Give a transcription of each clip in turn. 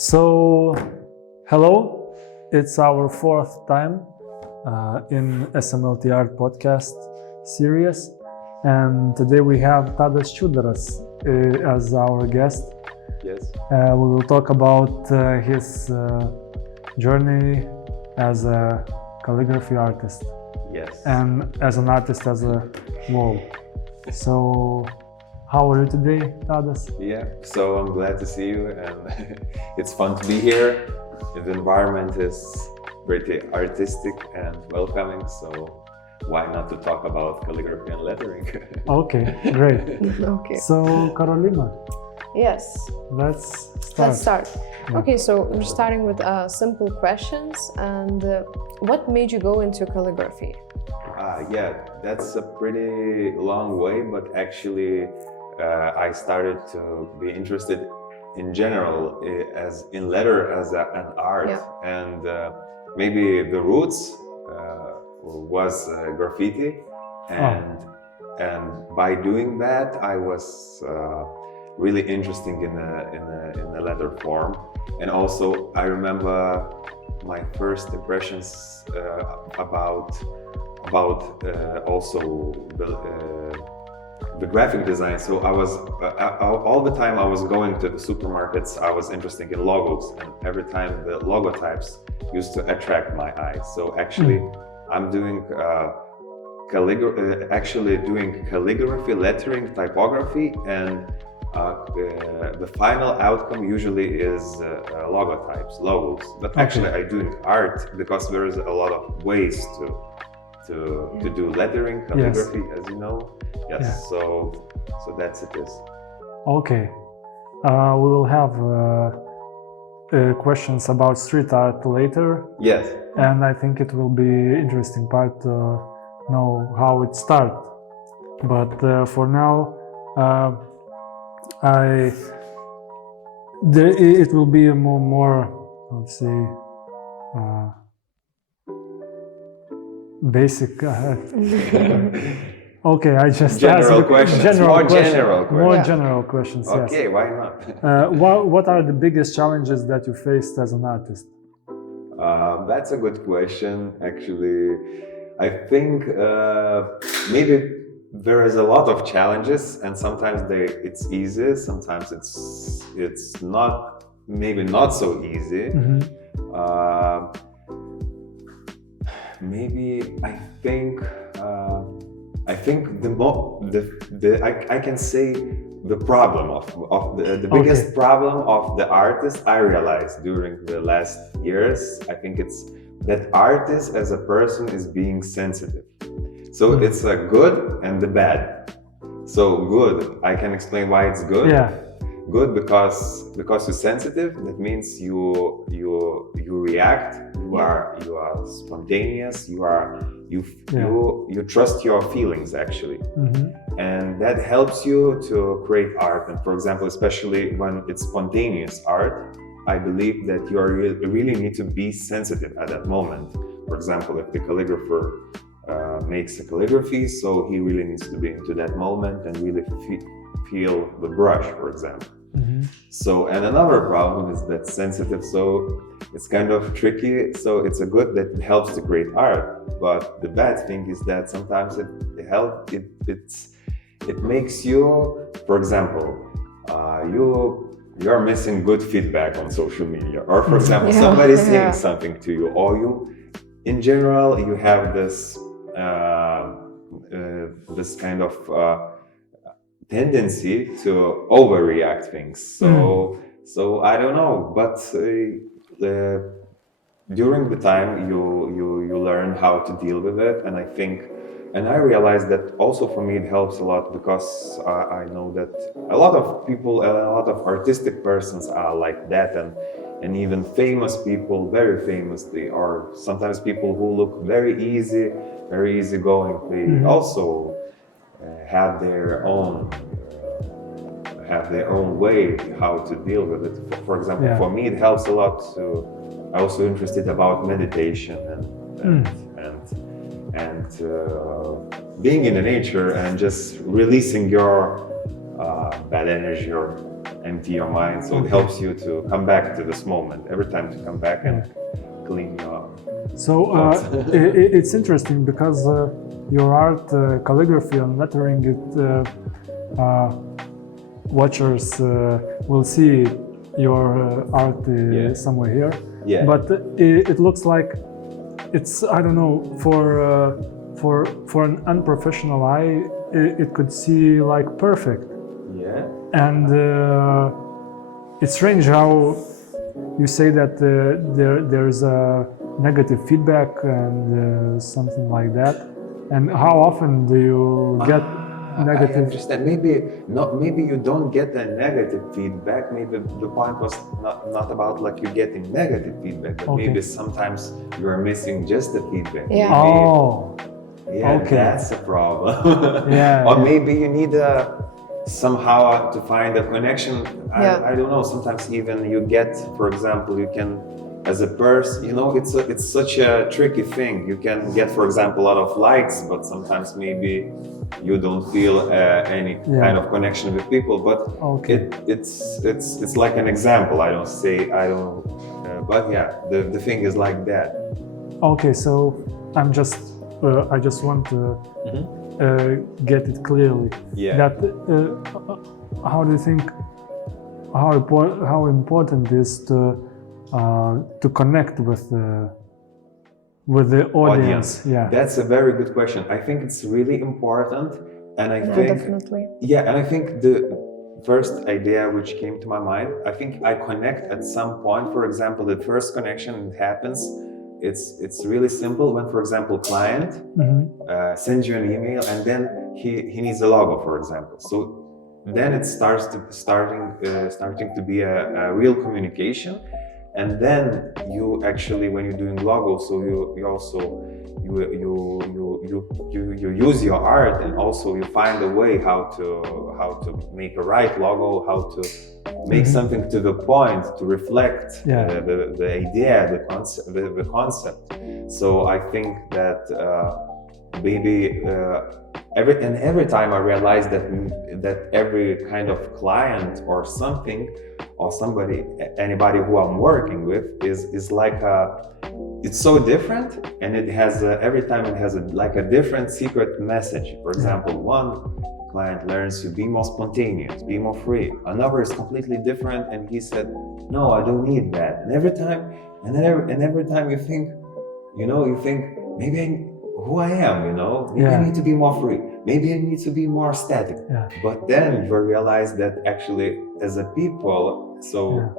So, hello, it's our fourth time in SMLT Art podcast series, and today we have Tadas Čiūdaras as our guest. Yes. We will talk about his journey as a calligraphy artist. Yes. And as an artist as a whole. So, how are you today, Tadas? Yeah, so I'm glad to see you, and it's fun to be here. The environment is pretty artistic and welcoming, so why not to talk about calligraphy and lettering? Okay, great. Okay. So, Karolina, Yes. let's start. Let's start. Yeah. Okay, so we're starting with simple questions. And what made you go into calligraphy? Yeah, that's a pretty long way, but actually I started to be interested in general as in letter as an art, Yeah. and maybe the roots was graffiti, and by doing that I was really interested in the letter form, and also I remember my first impressions about also the graphic design. So I was all the time I was going to the supermarkets. I was interested in logos, and every time the logotypes used to attract my eyes. So actually, I'm doing calligraphy, lettering, typography, and the final outcome usually is logos. But actually, I'm doing art because there is a lot of ways to do lettering, calligraphy, as you know. Yes, Yeah. so that's it is. Okay. We will have questions about street art later, Yes. and I think it will be interesting part to know how it started. But for now, it will be a more let's say, basic. Okay, I just General asked questions, more general questions. More Yeah. general questions. Okay, Yes. why not? What are the biggest challenges that you faced as an artist? That's a good question. Actually, I think maybe there is a lot of challenges, and sometimes it's easy. Sometimes it's not, maybe not so easy. Mm-hmm. Maybe I think I can say the problem of the biggest Okay. problem of the artist I realized during the last years. I think it's that artist as a person is being sensitive. So it's a good and the bad. So good, I can explain why it's good. Yeah. Good because you're sensitive. That means you react. You are spontaneous. You trust your feelings actually, Mm-hmm. and that helps you to create art. And for example, especially when it's spontaneous art, I believe that you really need to be sensitive at that moment. For example, if the calligrapher makes a calligraphy, so he really needs to be into that moment and really feel the brush, for example. Mm-hmm. So, and another problem is that sensitive, so it's kind of tricky. So it's a good that it helps to create art, but the bad thing is that sometimes it makes you, for example, you're missing good feedback on social media, or for example, Yeah. somebody saying Yeah. something to you, or you, in general, you have this this kind of tendency to overreact things. So I don't know, but during the time you learn how to deal with it, and I realized that also for me it helps a lot because I know that a lot of people, a lot of artistic persons are like that, and even famous people, very famous, they are sometimes people who look very easygoing. They also have their own way how to deal with it. For example, Yeah. for me it helps a lot to. I'm also interested about meditation and being in the nature and just releasing your bad energy or empty your mind. So it helps you to come back to this moment every time, to come back and clean your So thoughts. it's interesting because your art, calligraphy and lettering, watchers will see your art somewhere here. Yeah. But it looks like it's, I don't know, for an unprofessional eye, it could see like perfect. Yeah. And it's strange how you say that there's a negative feedback and something like that. And how often do you get I negative? understand. Maybe you don't get the negative feedback. Maybe the point was not about like you getting negative feedback, but maybe sometimes you are missing just the feedback. Yeah. Maybe, Oh. Okay. That's a problem. Yeah. Or maybe you need somehow to find a connection. I don't know. Sometimes even you get, for example, you can, as a person, you know, it's such a tricky thing. You can get, for example, a lot of likes, but sometimes maybe you don't feel any kind of connection with people. But it's like an example. But yeah, the thing is like that. Okay, so I just want to get it clearly. Yeah. That how do you think how important it is to connect with the audience? Yeah. That's a very good question. I think it's really important, and I think definitely. Yeah, and I think the first idea which came to my mind, I think I connect at some point. For example, the first connection happens. It's really simple when, for example, client sends you an email and then he needs a logo, for example. So then it starting to be a real communication. And then you actually, when you're doing logos, so you also you use your art, and also you find a way how to make a right logo, how to make something to the point, to reflect the idea, the concept. So I think that maybe every time I realize that every kind of client or something or anybody who I'm working with is like it's so different, and it has every time it has like a different secret message. For example, one client learns to be more spontaneous, be more free. Another is completely different, and he said, "No, I don't need that." And every time you think, maybe who I am, maybe I need to be more free. Maybe I need to be more static. Yeah. But then you realize that actually, as a people, so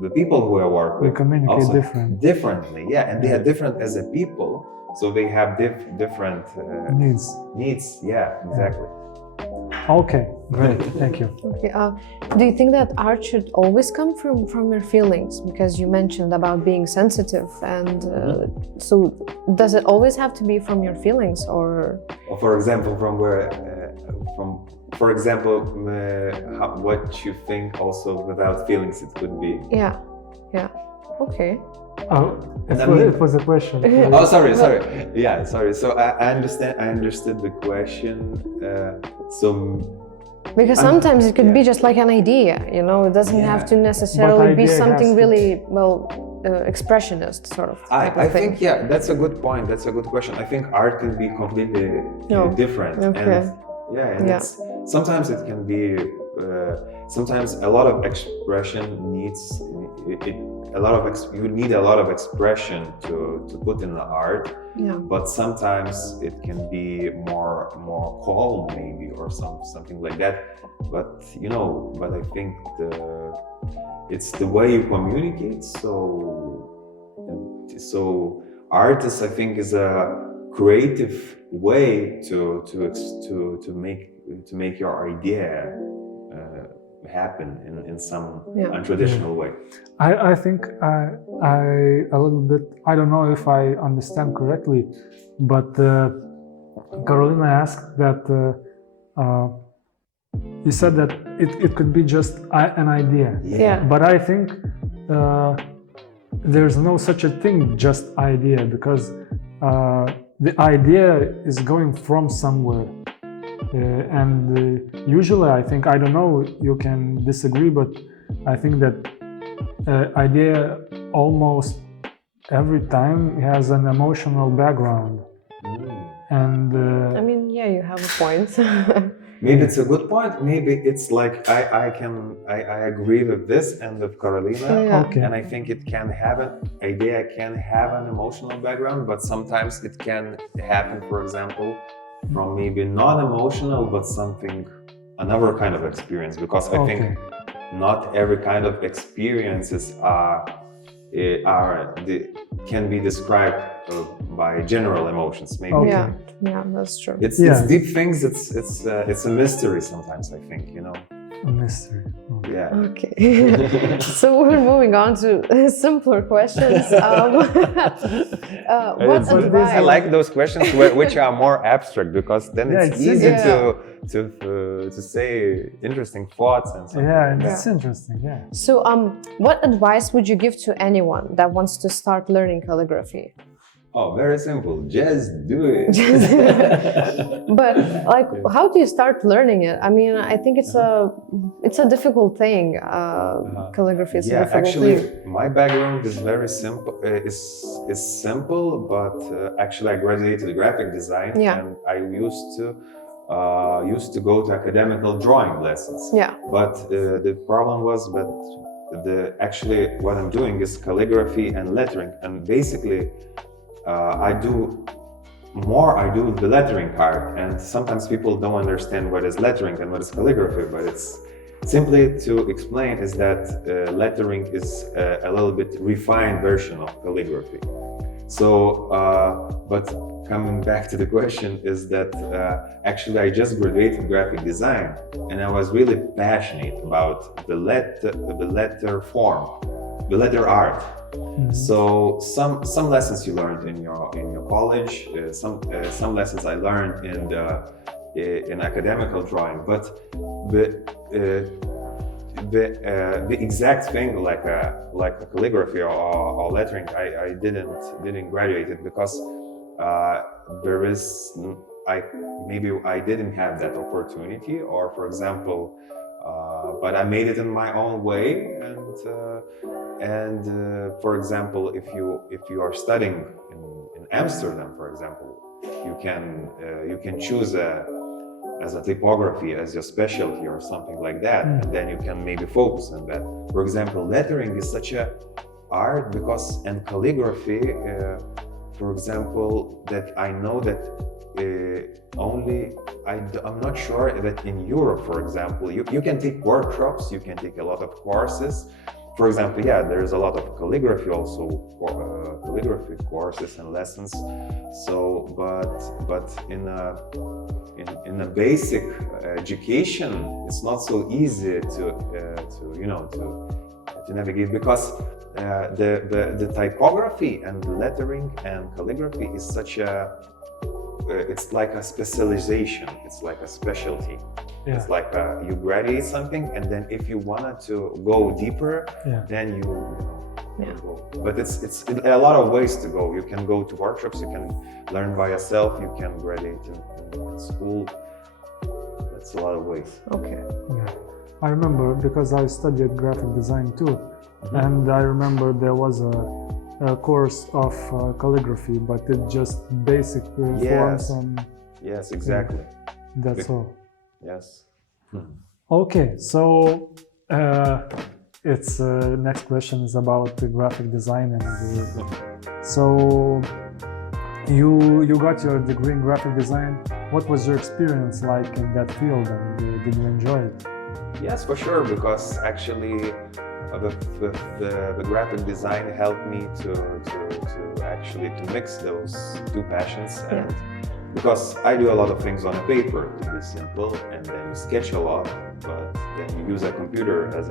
the people who I work with communicate differently, and they are different as a people, so they have different needs. Yeah, exactly. Okay, great, thank you. Okay. Do you think that art should always come from your feelings? Because you mentioned about being sensitive, and so does it always have to be from your feelings, or for example, from where? For example, what you think also without feelings it could be. Yeah. Okay. It was a question. Sorry. Yeah, sorry. So I understood the question. Because sometimes it could be just like an idea, it doesn't have to necessarily be something really expressionist sort of. I think that's a good point. That's a good question. I think art can be completely different. Okay. It's, sometimes it can be. Sometimes a lot of expression needs. You need a lot of expression to put in the art. Yeah. But sometimes it can be more calm maybe, or something like that. But but I think it's the way you communicate. So artists, I think, is a creative way to make your idea happen in some untraditional way. I think I a little bit, I don't know if I understand correctly, but Karolina asked that you said that it could be just an idea. Yeah. But I think there's no such a thing, just idea, because the idea is going from somewhere. Usually, I think, I don't know, you can disagree, but I think that idea almost every time has an emotional background. And I mean, yeah, you have a point. maybe it's a good point. Maybe it's like I agree with this and with Karolina. Yeah. Okay. And I think it can have an idea, can have an emotional background, but sometimes it can happen, for example, from maybe non-emotional, but something, another kind of experience. Because I think not every kind of experiences can be described by general emotions. Maybe Yeah, that's true. it's deep things. It's a mystery sometimes. I think, you know. a mystery. Yeah. Okay. So we're moving on to simpler questions. What advice? I like those questions which are more abstract, because then it's easy to say interesting thoughts and something. Yeah, and it's interesting. Yeah. So, what advice would you give to anyone that wants to start learning calligraphy? Oh, very simple. Just do it. But like, how do you start learning it? I mean, I think it's a difficult thing. Calligraphy is a difficult actually, thing. my background is very simple. Is simple, but actually, I graduated graphic design, and I used to go to academical drawing lessons. Yeah. But the problem was that actually what I'm doing is calligraphy and lettering, and basically. I do the lettering part, and sometimes people don't understand what is lettering and what is calligraphy, but it's simply to explain is that lettering is a little bit refined version of calligraphy. So, but coming back to the question is that actually I just graduated graphic design, and I was really passionate about the letter form, the letter art. So some lessons you learned in your college, some lessons I learned in academical drawing, but the exact thing like a calligraphy or lettering I didn't graduate it, because maybe I didn't have that opportunity, or for example. But I made it in my own way, and for example, if you are studying in Amsterdam, for example, you can choose as a typography as your specialty or something like that, and then you can maybe focus on that. For example, lettering is such a art and calligraphy, for example, that I know that. I'm not sure that in Europe, for example, you can take workshops, you can take a lot of courses. For example, there's a lot of calligraphy also, calligraphy courses and lessons. So, but in a basic education, it's not so easy to navigate, because the typography and lettering and calligraphy is such a it's like a specialization, it's like a specialty. It's like you graduate something, and then if you wanted to go deeper, then you go. But it's a lot of ways to go. You can go to workshops, you can learn by yourself, you can graduate in school. That's a lot of ways. Okay. Yeah. I remember, because I studied graphic design too, and I remember there was a course of calligraphy, but it just basic forms and yes, exactly. That's all. Yes. Okay, so it's next question is about the graphic design, and so you got your degree in graphic design. What was your experience like in that field, and did you enjoy it? Yes, for sure, because actually the graphic design helped me to mix those two passions, and because I do a lot of things on a paper, to be simple, and then you sketch a lot, but then you use a computer as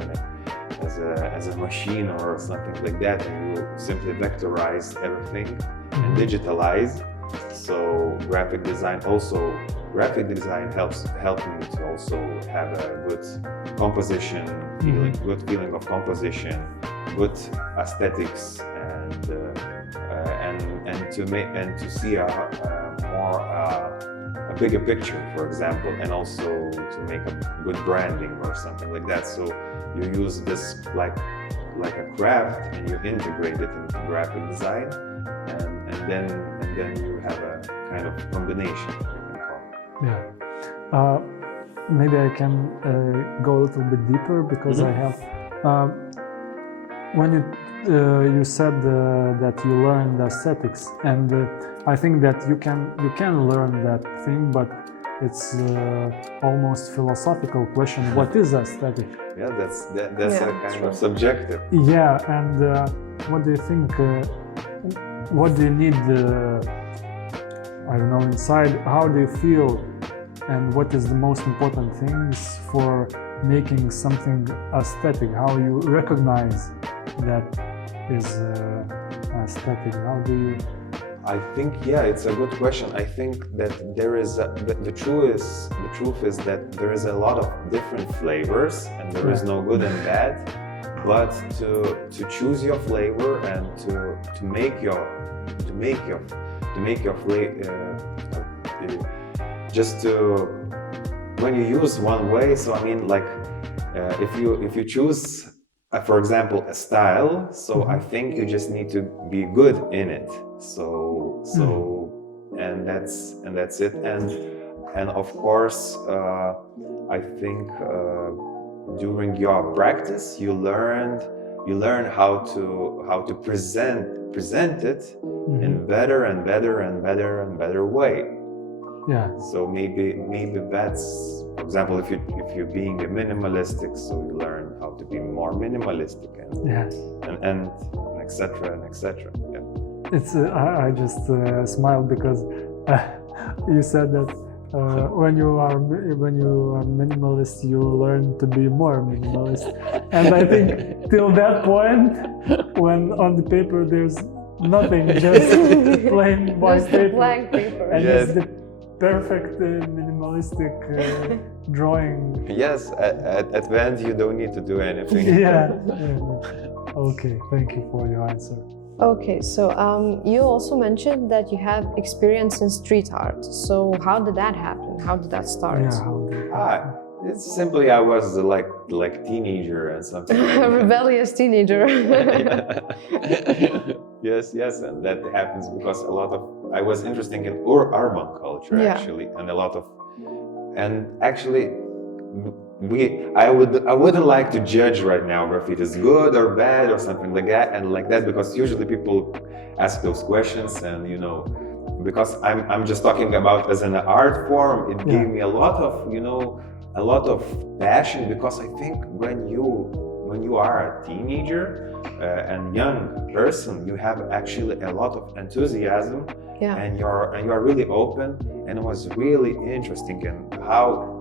a machine or something like that, and you simply vectorize everything and digitalize. So graphic design helped me to also have a good composition feeling, good feeling of composition, good aesthetics, and to see a bigger picture, for example, and also to make a good branding or something like that. So you use this like a craft and you integrate it into graphic design, and then you have a kind of combination, you can call it. Yeah. Maybe I can go a little bit deeper because I have. When you said that you learned aesthetics, and I think that you can learn that thing, but it's almost philosophical question. What is aesthetic? Yeah, that's a kind of subjective. Yeah, and what do you think? What do you need? I don't know, inside. How do you feel? And what is the most important things for making something aesthetic? How you recognize that is aesthetic? How do you? I think, yeah, it's a good question. I think that there is the truth is that there is a lot of different flavors, and there is no good and bad. But to choose your flavor and to make your flavor, just to when you use one way. So I mean, like if you choose, for example, a style. So I think you just need to be good in it. And that's it. And of course, I think during your practice, you learn how to present it in better and better way. Yeah. So maybe that's, for example, if you're being a minimalistic, so you learn how to be more minimalistic and etc. and etc. Yeah. It's I just smiled because you said that when you are minimalist, you learn to be more minimalist, and I think till that point, when on the paper there's nothing, just plain white paper, blank paper, and it's the perfect minimalistic drawing. Yes, at the end you don't need to do anything. Yeah. Okay, thank you for your answer. Okay, so you also mentioned that you have experience in street art. So how did that happen? How did that start? Yeah, how did that It's simply I was like teenager and something. A rebellious teenager. Yes, and that happens because I was interested in urban culture actually, actually I wouldn't like to judge right now graffiti is good or bad or something like that, because usually people ask those questions, and because I'm just talking about as an art form, it gave me a lot of passion, because I think when you are a teenager and young person, you have actually a lot of enthusiasm, and you're really open, and it was really interesting, and how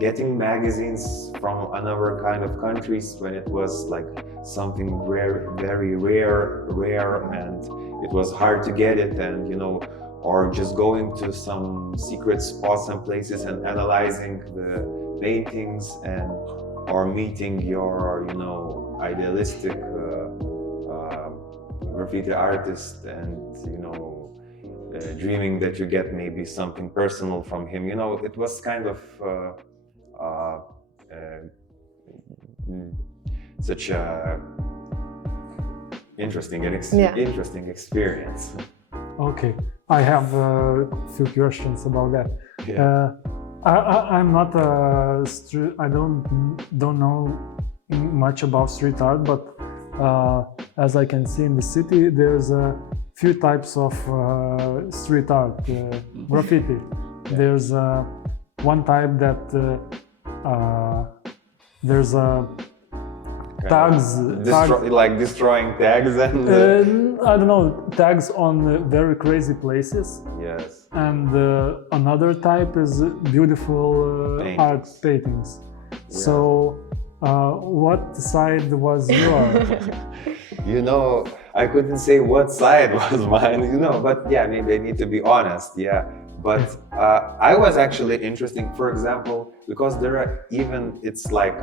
getting magazines from another kind of countries when it was like something very rare, and it was hard to get it, and or just going to some secret spots and places and analyzing the paintings, or meeting your idealistic graffiti artist, and dreaming that you get maybe something personal from him. It was kind of such a interesting experience. Okay, I have a few questions about that. I'm not I don't know much about street art, but as I can see in the city, there's a few types of street art, graffiti. There's one type that there's tags, like destroying tags and I don't know, tags on very crazy places. Yes. And another type is beautiful art paintings. So what side was yours? I couldn't say what side was mine, but yeah, maybe I need to be honest, But I was actually interesting, for example, because there are it's like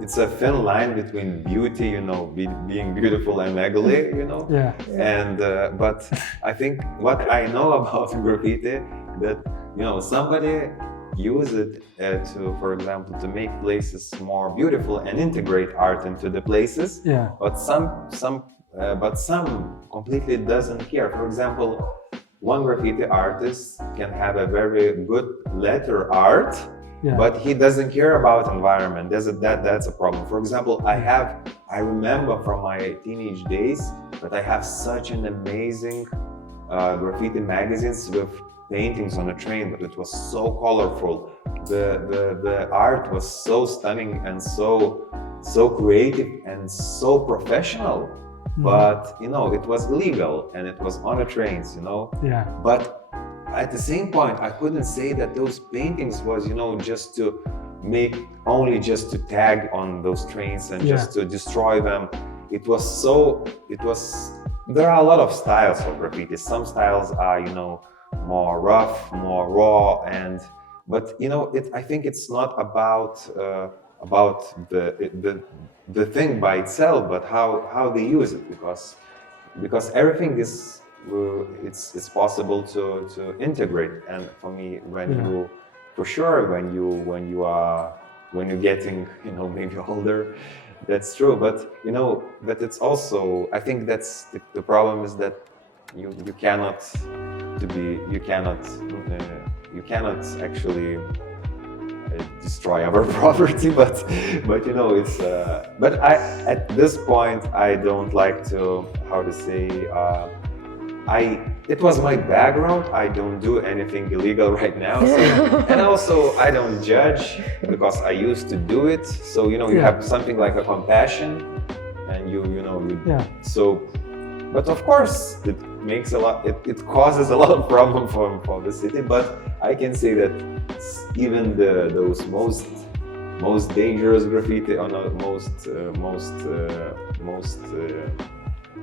it's a thin line between beauty, being beautiful and ugly, Yeah. And but I think what I know about graffiti, that somebody use it to, for example, to make places more beautiful and integrate art into the places. Yeah. But some completely doesn't care. For example, one graffiti artist can have a very good letter art, Yeah. but he doesn't care about environment. That's a problem. For example, I remember from my teenage days that I have such an amazing graffiti magazines with paintings on a train, but it was so colorful. The art was so stunning and so creative and so professional. But it was illegal and it was on the trains, Yeah. But at the same point, I couldn't say that those paintings was, just to just to tag on those trains and just to destroy them. There are a lot of styles of graffiti. Some styles are, more rough, more raw, but I think it's not about the thing by itself, but how they use it, because everything is it's possible to integrate. And for me, when you're getting maybe older, that's true. But but it's also, I think that's the problem is that you cannot actually destroy our property, but it's but at this point I don't like to, how to say, it was my background. I don't do anything illegal right now, and also I don't judge because I used to do it. So you have something like a compassion, and so. But of course, it makes it causes a lot of problem for the city. But I can say that even those most dangerous graffiti, or not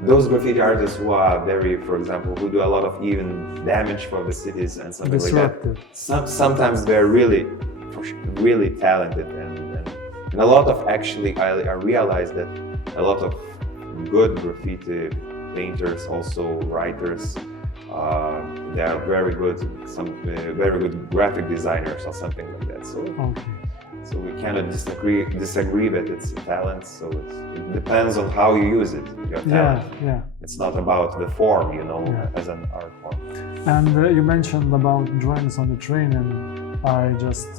those graffiti artists who are very, for example, who do a lot of even damage for the cities and something like that. Sometimes they're really talented, and a lot of, actually, I realized that a lot of good graffiti painters, also writers, they are very good, very good graphic designers or something like that. So we cannot disagree that it's a talent. So it depends on how you use it. Your talent. Yeah. It's not about the form, as an art form. And you mentioned about drawings on the train, and I just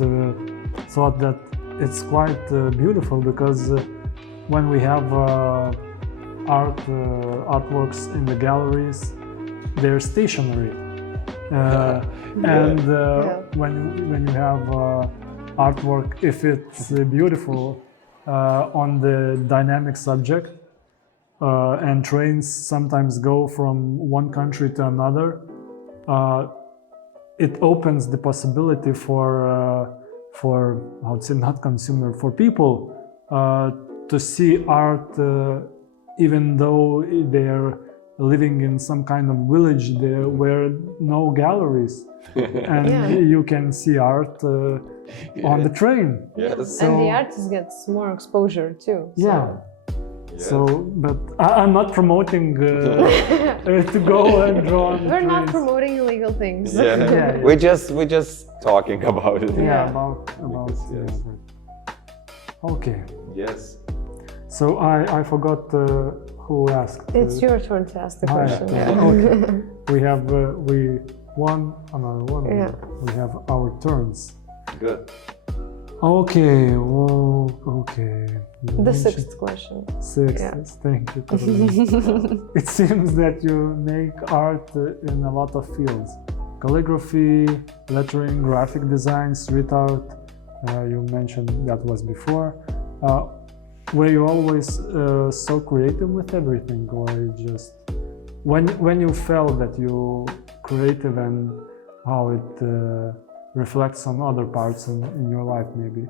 thought that it's quite beautiful, because when we have artworks in the galleries, they're stationary, and when you have artwork, if it's beautiful on the dynamic subject, and trains sometimes go from one country to another, it opens the possibility for I would say not consumer, for people to see art, even though they're living in some kind of village there where no galleries, and you can see art on the train. Yes. And the artist gets more exposure too. Yeah. So, but I'm not promoting to go and draw on the We're not trains. promoting illegal things. Yeah. We're just talking about it. Yeah, about Yes. Okay. Yes. So I forgot who asked. It's your turn to ask the question. Okay. We have we won another one. Yeah. We have our turns. Good. Okay. Well, okay. The sixth question. Sixth. Yeah. Thank you, Karolina. It seems that you make art in a lot of fields: calligraphy, lettering, graphic design, street art. You mentioned that was before. Were you always so creative with everything, or just when you felt that you creative, and how it reflects on other parts in your life, maybe?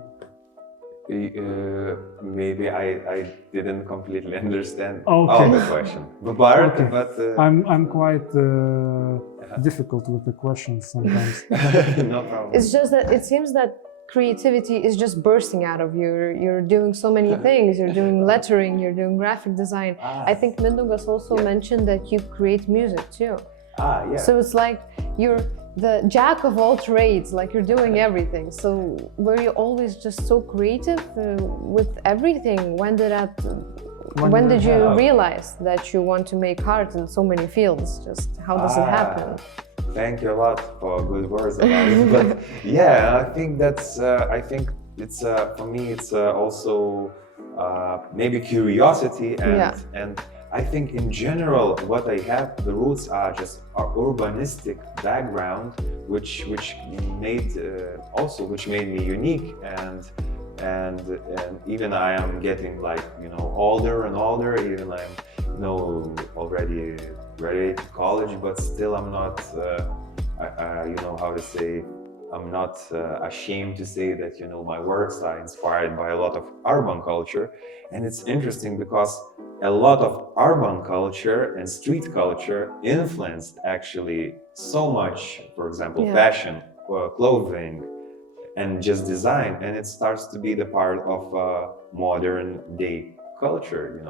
Maybe I didn't completely understand Okay. the question. But I'm quite difficult with the questions sometimes. no problem. It's just that it seems that creativity is just bursting out of you. You're doing so many things. You're doing lettering, you're doing graphic design. I think Mindaugas also mentioned that you create music too. Yeah. So it's like you're the jack of all trades, like you're doing everything. So were you always just so creative with everything? When did you realize that you want to make art in so many fields? Just how does it happen? Thank you a lot for good words about it. But yeah, I think that's. I think it's for me. It's also maybe curiosity and I think in general what I have the roots are just our urbanistic background, which made me unique and even I am getting like older and older. Even I'm already graduated college, but still I'm not I'm not ashamed to say that my works are inspired by a lot of urban culture. And it's interesting because a lot of urban culture and street culture influenced actually so much, for example, fashion, clothing, and just design, and it starts to be the part of modern day culture,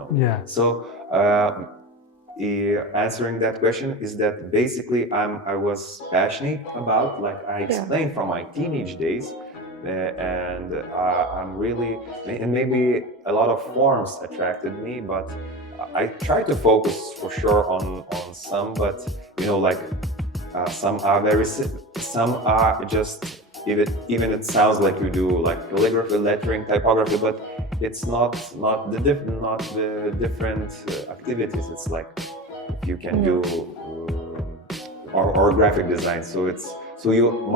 So answering that question is that basically I was passionate about, like I explained, from my teenage days, and I'm really, and maybe a lot of forms attracted me, but I try to focus for sure on some, but some are just, even it sounds like you do like calligraphy, lettering, typography, but it's not the different activities. It's like you can do or graphic design.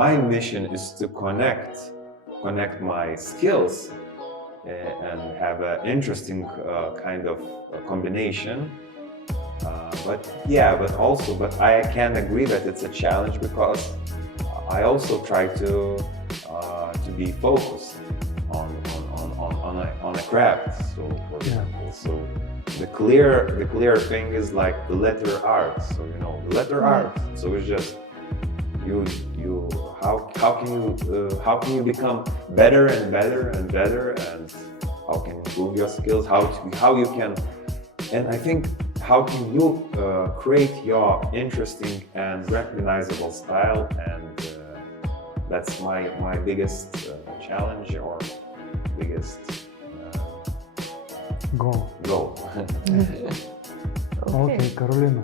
My mission is to connect my skills and have an interesting kind of combination. But I can agree that it's a challenge because I also try to be focused on a craft. So, for example, so the clear thing is like the letter art. So the letter art. So it's just how can you become better and better and better, and how can you improve your skills? How you can, and I think, how can you create your interesting and recognizable style? And that's my biggest challenge or biggest goal. Okay, Karolina.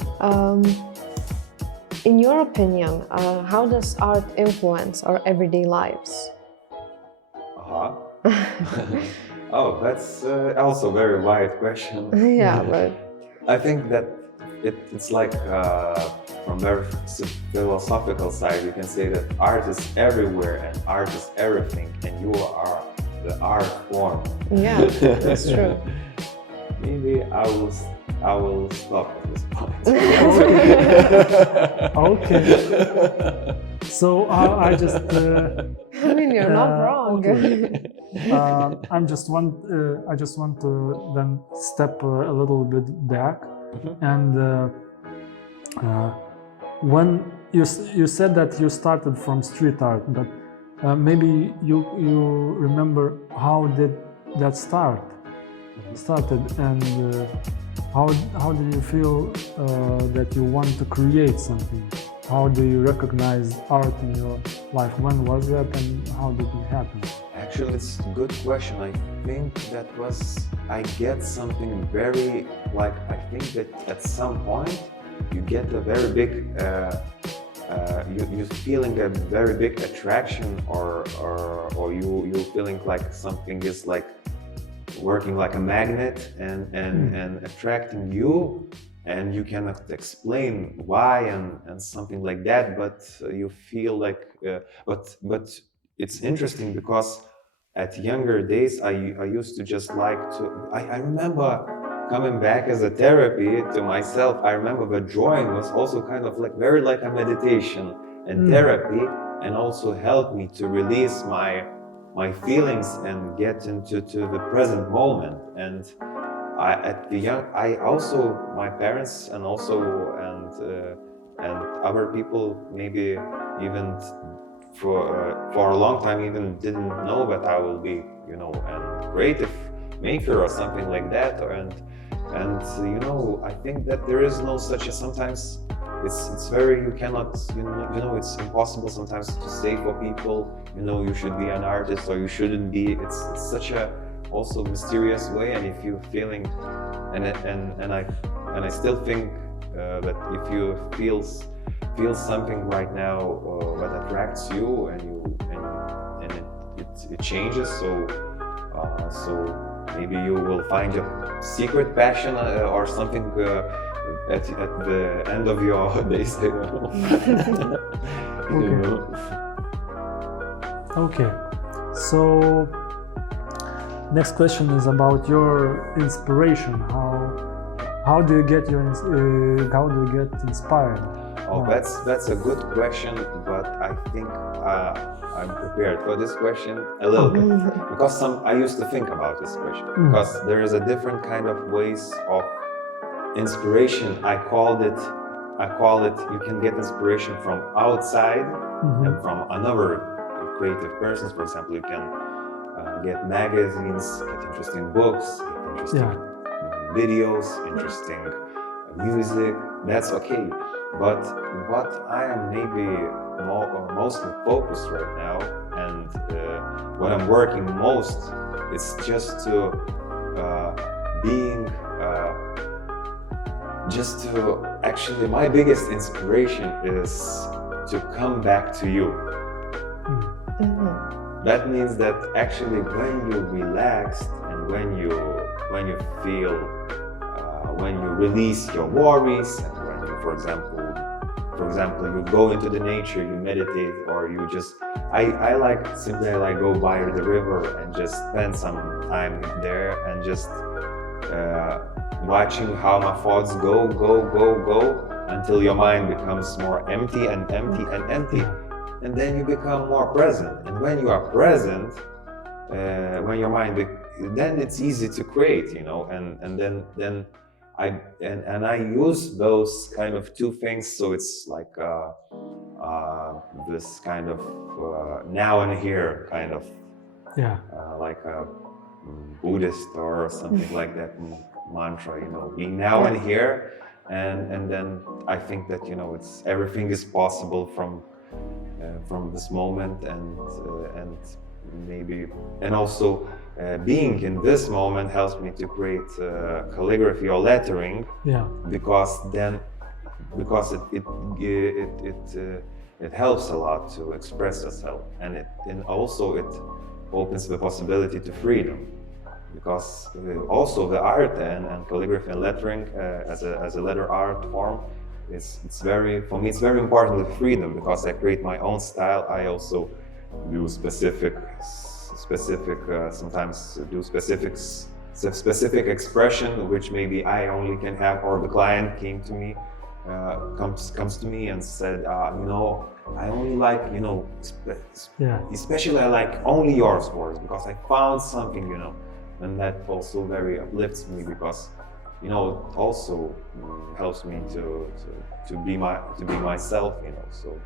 In your opinion, how does art influence our everyday lives? Oh, that's also a very wide question. Yeah, but I think that it's like from very philosophical side, you can say that art is everywhere and art is everything, and you are the art form. Yeah, that's true. Maybe I will stop at this point. Okay. So I just. I mean, you're not wrong. Okay. I just want to then step a little bit back, and when you said that you started from street art, but maybe you remember how did that started, and how do you feel that you want to create something? How do you recognize art in your life? When was that, and how did it happen? Actually, it's a good question. I think that I get something very, I think that at some point you get a very big, you're feeling a very big attraction, or you feeling like something is like working like a magnet and attracting you, and you cannot explain why and something like that, but you feel like, but it's interesting because at younger days I used to just like to, I remember coming back as a therapy to myself. I remember the drawing was also kind of like very like a meditation and therapy, and also helped me to release my feelings and get into the present moment. And I also, my parents and also and other people maybe even for a long time even didn't know that I will be, you know, a creative maker or something like that. And you know, I think that there is no such a, sometimes it's very, you cannot, you know, it's impossible sometimes to say for people, you know, you should be an artist or you shouldn't be. It's such a also mysterious way. And if you're feeling, and I still think that if you feel something right now that attracts you and it changes, so maybe you will find a secret passion or something at the end of your days. You know? Okay. You know? Okay, so next question is about your inspiration. How do you get how do you get inspired? Oh, that's a good question, but I think I'm prepared for this question a little bit because I used to think about this question because there is a different kind of ways of inspiration. I call it you can get inspiration from outside and from another creative persons. For example, you can get magazines, get interesting books, get interesting videos, interesting music. That's okay. But what I am maybe mostly focused right now, and what I'm working most, is just to actually my biggest inspiration is to come back to you. That means that actually when you relaxed and when you feel when you release your worries, and when you, for example, you go into the nature, you meditate, or you just I like go by the river and just spend some time there and just watching how my thoughts go until your mind becomes more empty and empty and empty. And then you become more present. And when you are present, when your mind, then it's easy to create, you know. And then I use those kind of two things. So it's like this kind of now and here kind of, like a Buddhist or something like that mantra, you know, being now and here. And then I think that, you know, it's everything is possible from this moment, and maybe, and also being in this moment helps me to create calligraphy or lettering, because it helps a lot to express yourself, and also it opens the possibility to freedom, because also the art and calligraphy and lettering as a letter art form, it's very, for me, it's very important, the freedom, because I create my own style. I also do specific sometimes do specific expression, which maybe I only can have, or the client comes to me and said, you know, I only like, you know, especially I like only yours words, because I found something, you know, and that also very uplifts me, because, you know, it also helps me to be myself, you know. So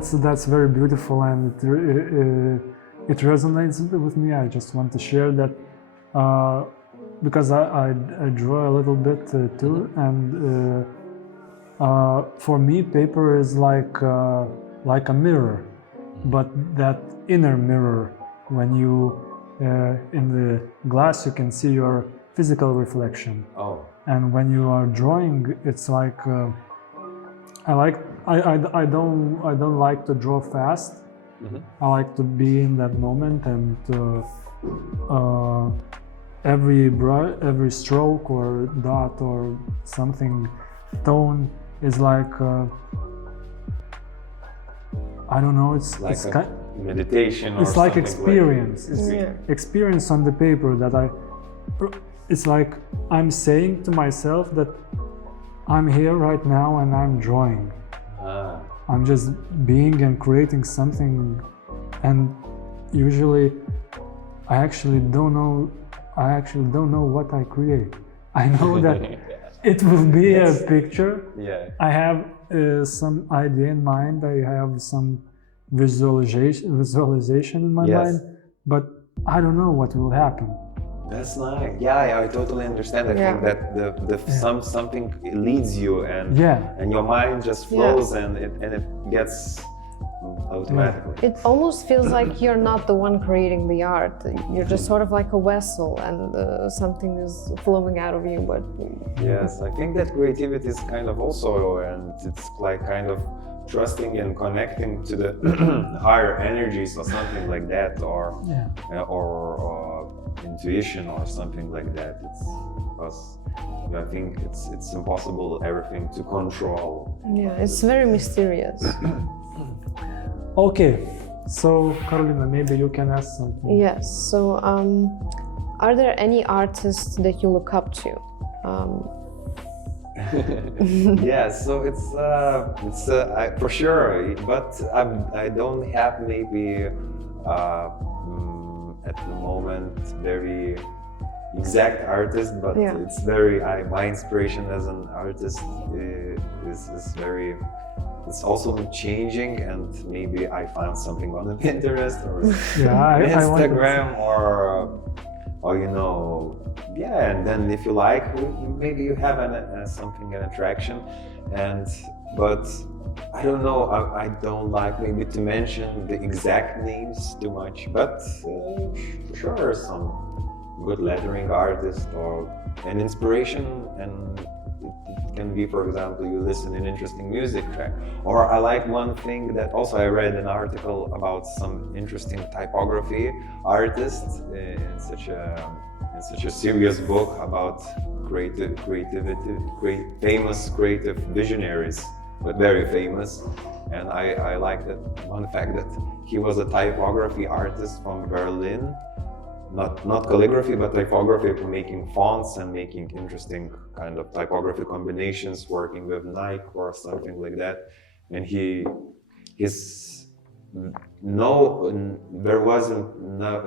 so that's very beautiful, and it resonates with me. I just want to share that because I draw a little bit too, and for me paper is like a mirror, but that inner mirror, when you in the glass you can see your physical reflection. And when you are drawing, it's like I don't like to draw fast. I like to be in that moment, and every stroke or dot or something, tone is like I don't know. It's like it's meditation. It's or like experience. Like it's experience on the paper that it's like I'm saying to myself that I'm here right now and I'm drawing. I'm just being and creating something, and usually I actually don't know what I create. I know that It will be Yes. a picture. Yeah. I have some idea in mind. I have some visualization in my Yes. mind, but I don't know what will happen. That's nice. Yeah, I totally understand. I Yeah. think that something leads you and your mind just flows and it gets automatically. It almost feels like you're not the one creating the art. You're just sort of like a vessel, and something is flowing out of you. But Yes, I think that creativity is kind of also, and it's like kind of trusting and connecting to the higher energies or something like that, or intuition or something like that. It's because I think it's impossible everything to control. yeah, it's very mysterious. Okay, so Karolina, maybe you can ask something. Yes. So, are there any artists that you look up to? Yeah, so it's for sure, but I don't have maybe at the moment very exact artist, but it's very my inspiration as an artist is very. It's also changing, and maybe I found something on Pinterest or Instagram or you know, and then if you like, maybe you have an attraction, but I don't know. I don't like maybe to mention the exact names too much, but for sure some good lettering artist or an inspiration and. It can be, for example, you listen an interesting music track, or I like one thing that also I read an article about some interesting typography artists in such a serious book about famous creative visionaries, but very famous. And I like that one fact that he was a typography artist from Berlin. Not calligraphy, but typography, making fonts and making interesting kind of typography combinations, working with Nike or something like that. And there wasn't no.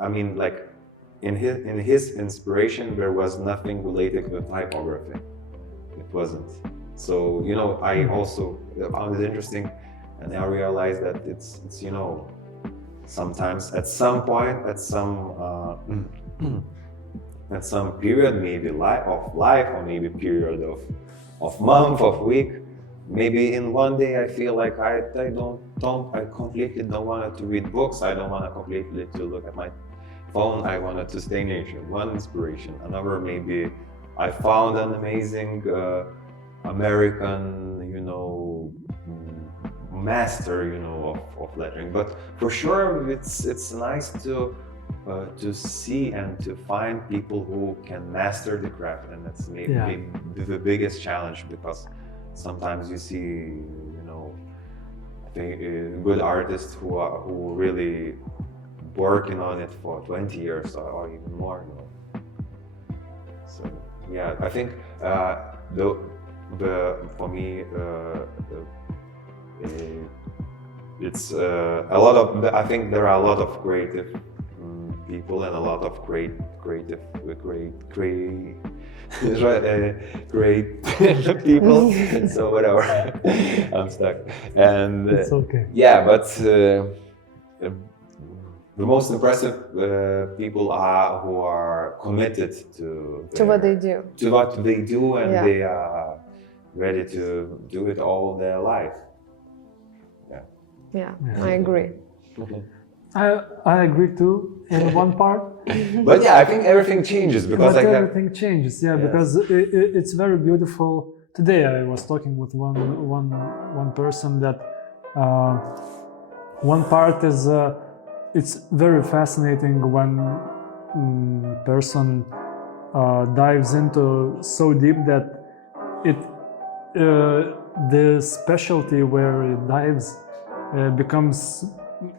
I mean, like in his inspiration, there was nothing related with typography. It wasn't. So you know, I also found it interesting, and I realized that it's you know. Sometimes at some point, at some period, maybe of life, or maybe period of month, of week, maybe in one day I feel like I completely don't want to read books. I don't want to completely to look at my phone. I wanted to stay in nature. One inspiration. Another, maybe I found an amazing American, you know, master, you know, of lettering. But for sure, it's nice to see and to find people who can master the craft, and that's maybe the biggest challenge, because sometimes you see, you know, I think good artists who really working on it for 20 years or even more, you know. So yeah, I think for me. It's a lot of. I think there are a lot of creative people and a lot of great people. So whatever, I'm stuck. And it's okay. Yeah, but the most impressive people are who are committed to what they do. To what they do, and they are ready to do it all their life. Yeah, I agree. I agree too in one part. But yeah, I think everything changes because everything changes. Yeah, because it's very beautiful. Today I was talking with one person that one part is it's very fascinating when person dives into so deep that the specialty where it dives becomes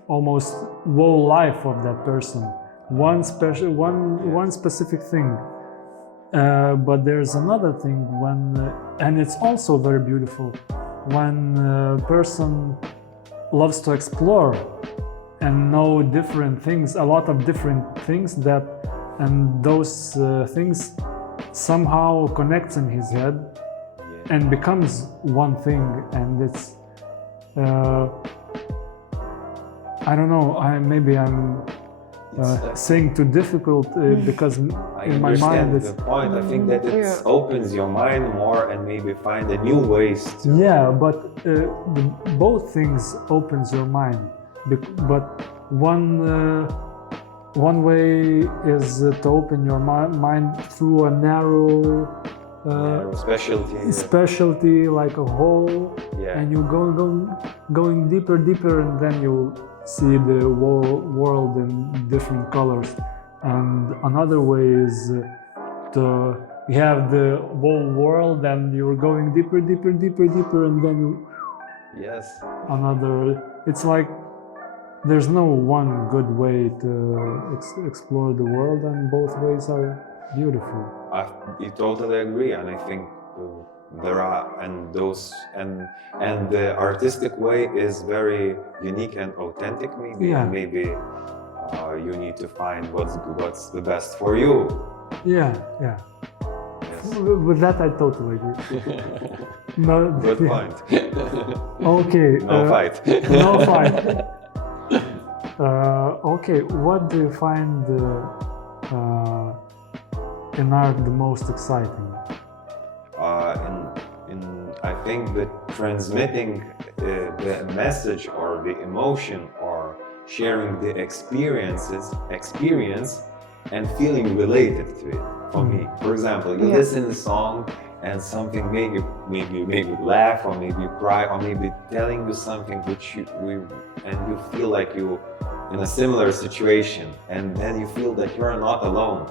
almost whole life of that person. One specific thing. But there's another thing when, and it's also very beautiful, when a person loves to explore and know different things, a lot of different things and those things somehow connects in his head and becomes one thing, and it's I don't know, maybe I'm saying too difficult because I in my mind understand it's the point. I think that it opens your mind more and maybe find a new ways to. yeah, but both things opens your mind, but one way is to open your mind through a narrow specialty, like a hole, and you going deeper, and then you see the world in different colors. And another way is to have the whole world, and you're going deeper, and then you another. It's like there's no one good way to explore the world, and both ways are beautiful. I totally agree, and I think there are, and the artistic way is very unique and authentic, maybe, and maybe you need to find what's the best for you. Yeah. Yes. With that, I totally agree. No, good point. Okay. No fight. No fight. Okay, what do you find in art the most exciting? I think that transmitting the message or the emotion or sharing the experience and feeling related to it. For me, for example, you listen to a song and something make you laugh, or maybe you cry, or maybe telling you something and you feel like you in a similar situation, and then you feel that you're not alone.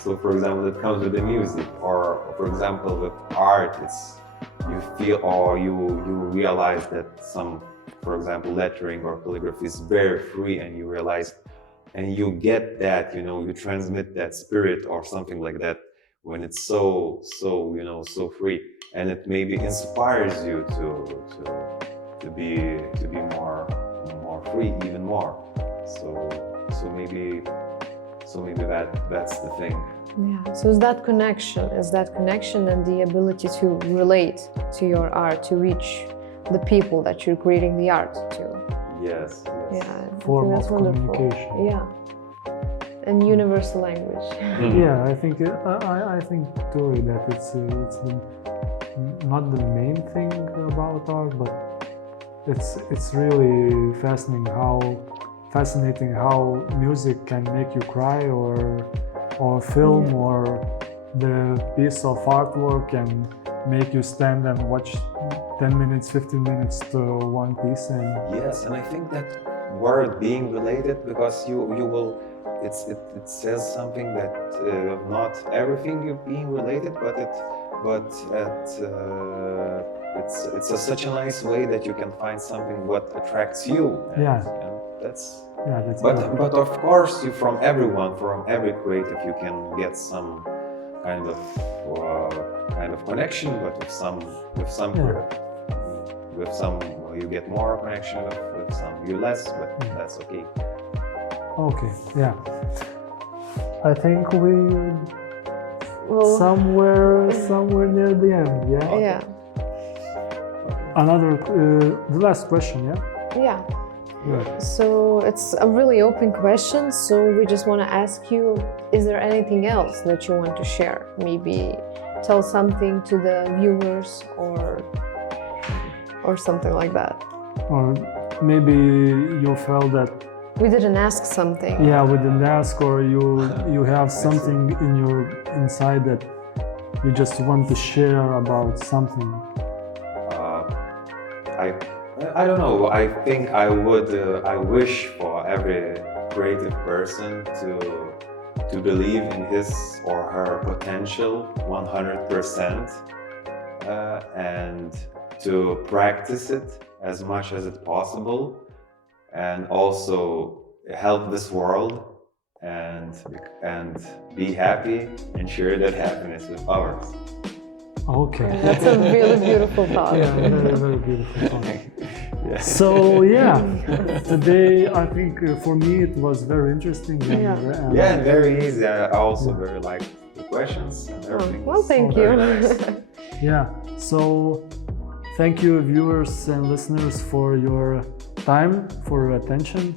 So, for example, it comes with the music, or for example, with art, you feel, or you realize that some, for example, lettering or calligraphy is very free, and you realize, and you get that, you transmit that spirit or something like that when it's so free, and it maybe inspires you to be more free, even more. So maybe that's the thing. Yeah. So is that connection and the ability to relate to your art, to reach the people that you're creating the art to. Yes. Yeah. Form of wonderful. communication. Yeah. And universal language. Yeah, I think too that it's not the main thing about art, but it's really fascinating how music can make you cry, or film, or the piece of artwork can make you stand and watch 10 minutes, 15 minutes to one piece. And yes, and I think that word being related, because you will, it says something that not everything you're being related, it's such a nice way that you can find something what attracts you. And that's but of course, from every creative, you can get some kind of connection, but with some you get more connection, with some you less, but that's okay. Okay, yeah. I think somewhere near the end, yeah? Yeah. Another, the last question, yeah? Yeah. So it's a really open question, so we just want to ask you, is there anything else that you want to share? Maybe tell something to the viewers, or something like that. Or maybe you felt that we didn't ask something. Yeah, we didn't ask, or you have something inside that you just want to share about something. I don't know. I think I wish for every creative person to believe in his or her potential 100%, and to practice it as much as it's possible, and also help this world and be happy and share that happiness with others. Okay. That's a really beautiful thought. Yeah, very, very beautiful thought. Yeah. So yeah, today I think for me it was very interesting. Yeah, very easy. I also very like the questions and everything. Well, thank so you. very nice. Yeah, so thank you, viewers and listeners, for your time, for your attention.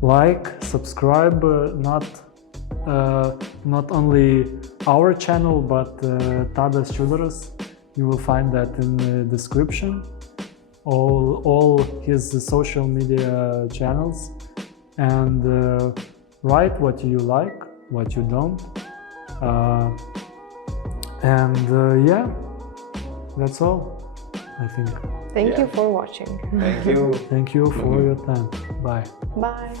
Like, subscribe, not only our channel, but Tadas Čiūdaras. You will find that in the description. All his social media channels, and write what you like, what you don't. Yeah, that's all, I think. Thank you for watching. Thank you. Thank you for your time. Bye. Bye.